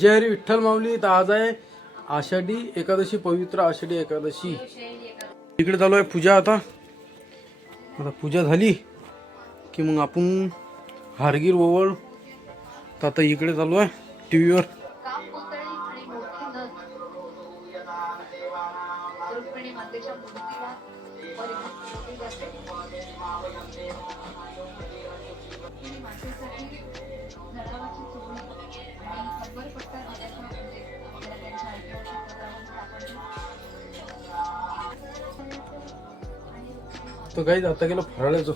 जय हरी विठ्ठल माऊली. तर आज आहे आषाढी एकादशी, पवित्र आषाढी एकादशी. इकडे चालू आहे पूजा. आता पूजा झाली की मग आपण हारगीर ओवळ. तर आता इकडे चालू आहे टीव्हीवर. तो गाईज आता गेलो फराळाचं.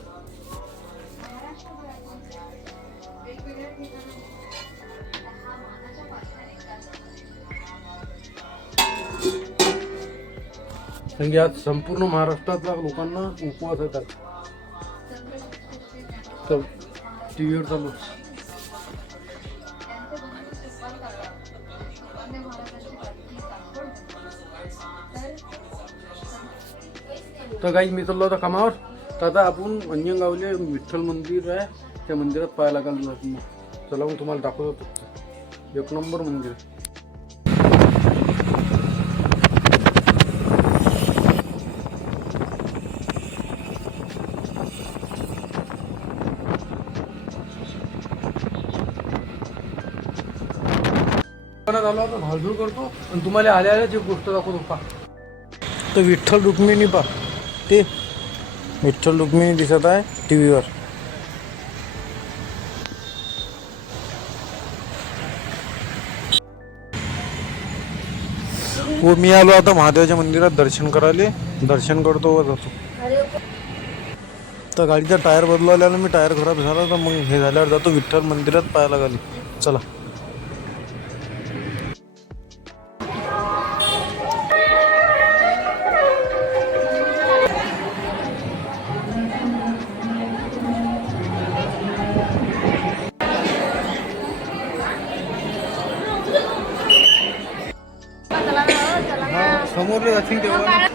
म्हणजे आज संपूर्ण महाराष्ट्रातल्या लोकांना उपवास येतात. तर टीव्हीवर चालू. तर काही मी चाललो होता कामावर. तर आता आपण अंजनगावले विठ्ठल मंदिर आहे, त्या मंदिरात पाहायला लागलो. चला मग तुम्हाला दाखवतो. एक नंबर मंदिर. झालो आता भाजूर करतो आणि तुम्हाला आल्या आल्याच एक गोष्ट दाखवतो. पा तर विठ्ठल रुक्मिणी. पा ते विठ्ठल रुक्मिणी दिसत आहे टीव्हीवर. हो, मी आलो आता महादेवाच्या मंदिरात दर्शन करायला. दर्शन करतो व जातो. तर गाडीचा टायर बदलवल्यानं मी टायर खराब झाला. तर मग हे झाल्यावर जातो विठ्ठल मंदिरात पाहायला लागली. चला. समोर जातील तेव्हा.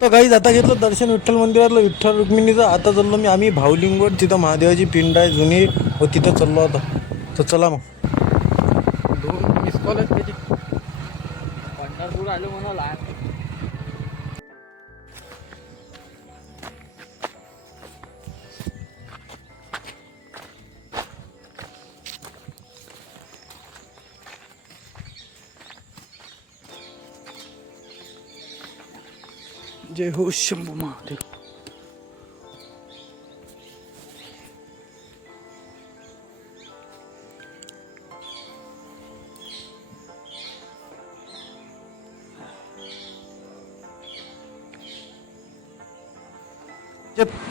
तर काही आता घेतलं दर्शन विठ्ठल मंदिरातलं, विठ्ठल रुक्मिणीचं. आता चाललो मी आम्ही भावलिंगवर. तिथं महादेवाची पिंड आहे जुनी, व तिथं चाललो आता. तर चला मग. 2 मिस कॉल आहेत त्याची. पंढरपूर आलो म्हणा लहान. जय हो शंभू महादेव.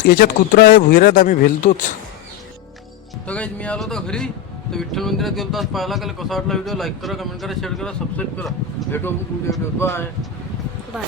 याच्यात कुत्रा आहे, भुईरात आम्ही भेलतोच. तर काही मी आलो तर घरी. तर विठ्ठल मंदिरात गेलो. तास पाहायला गेलं. कसा वाटला व्हिडिओ? लाईक करा, कमेंट करा, शेअर करा, सबस्क्राईब करा. भेटू आपण पुढच्या व्हिडिओ. Bye bye.